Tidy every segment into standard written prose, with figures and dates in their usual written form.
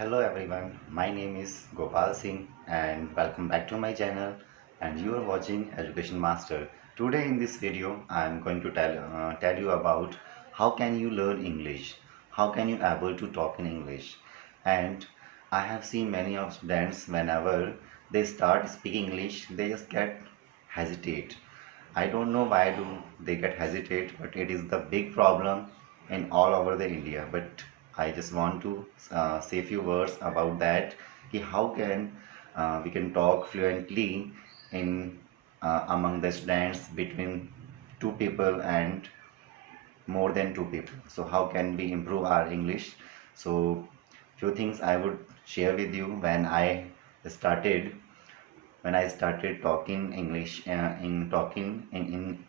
Hello everyone, my name is Gopal Singh and welcome back to my channel and you are watching Education Master. Today in this video I am going to tell you about how can you learn English, how can you able to talk in English. And I have seen many of students whenever they start speaking English they just get hesitate. I don't know why do they get hesitate, but it is the big problem in all over the India. But I just want to say a few words about that. How can we can talk fluently in among the students between two people and more than two people. So how can we improve our English? So few things I would share with you started when I started talking English in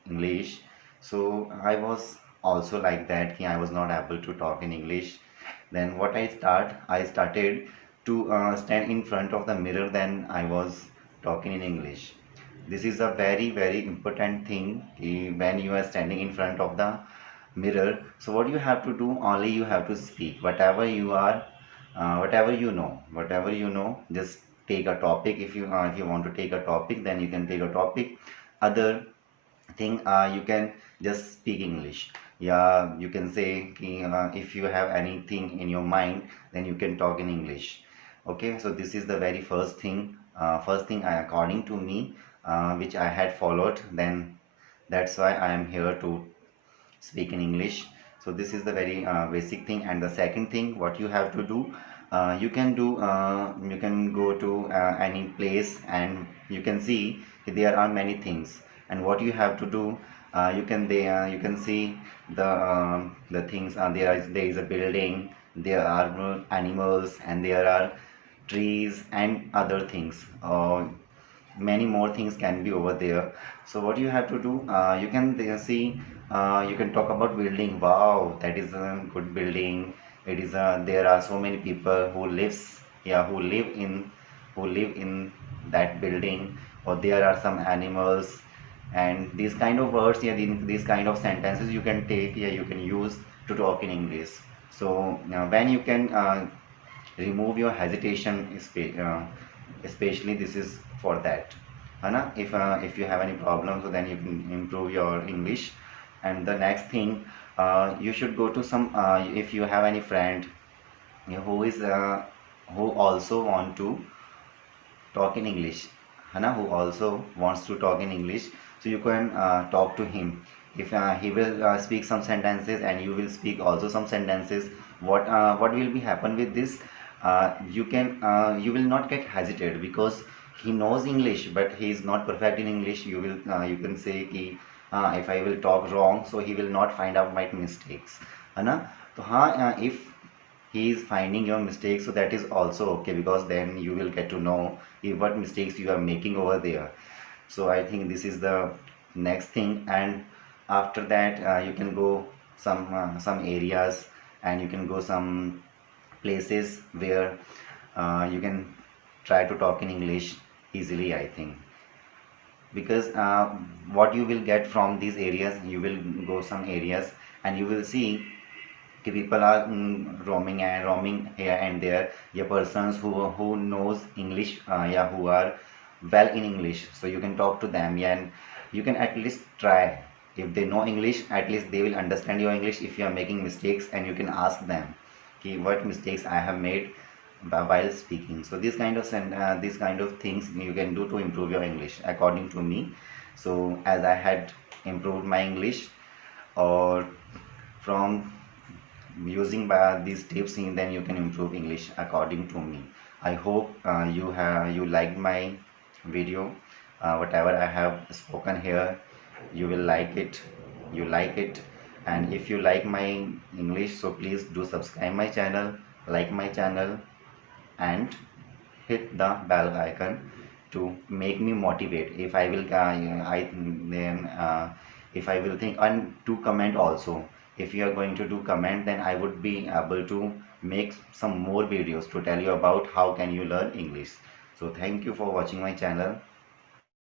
English. So I was also like that. I was not able to talk in English. Then I started to stand in front of the mirror. Then I was talking in English. This is a very important thing when you are standing in front of the mirror. So what you have to do? Only you have to speak whatever you are, whatever you know. Just take a topic. If you want to take a topic, then you can take a topic. Other thing, you can just speak English. Yeah, you can say if you have anything in your mind, then you can talk in English. Okay, so this is the very first thing according to me, which I had followed. Then that's why I am here to speak in English. So this is the very basic thing. And the second thing, what you have to do, you can go to any place and you can see there are many things. And what you have to do, you can see the things. There is a building, there are animals, and there are trees and other things. Many more things can be over there. So what you have to do, you can see, you can talk about building. Wow, that is a good building. There are so many people who lives, yeah, who live in that building. Or there are some animals, and these kind of words, yeah, these kind of sentences you can take, yeah, you can use to talk in English. So when you can remove your hesitation, especially this is for that, Hana? If you have any problem, so then you can improve your English. And the next thing, you should go to some, if you have any friend, who is who also want to talk in English, Hana, who also wants to talk in English, so you can talk to him. If he will speak some sentences and you will speak also some sentences, what will be happen with this? You will not get hesitated because he knows English, but he is not perfect in English. You can say कि if I will talk wrong, so he will not find out my mistakes, है ना? तो हाँ, if he is finding your mistakes, so that is also okay, because then you will get to know what mistakes you are making over there. So I think this is the next thing. And after that, you can go some areas, and you can go some places where you can try to talk in English easily, I think. Because what you will get from these areas, you will go some areas and you will see people are roaming here and there, yeah, persons who knows English, yeah, who are well in English. So you can talk to them, yeah, and you can at least try. If they know English, at least they will understand your English. If you are making mistakes, and you can ask them what mistakes I have made while speaking. So these kind of things you can do to improve your English according to me. So as I had improved my English, or from using by these tips, then you can improve English according to me. I hope you liked my video. Whatever I have spoken here, you will like it. You like it. And if you like my English, so please do subscribe my channel, like my channel, and hit the bell icon to make me motivate. If I will I then if I will think, and to comment also. If you are going to do comment, then I would be able to make some more videos to tell you about how can you learn English. So thank you for watching my channel.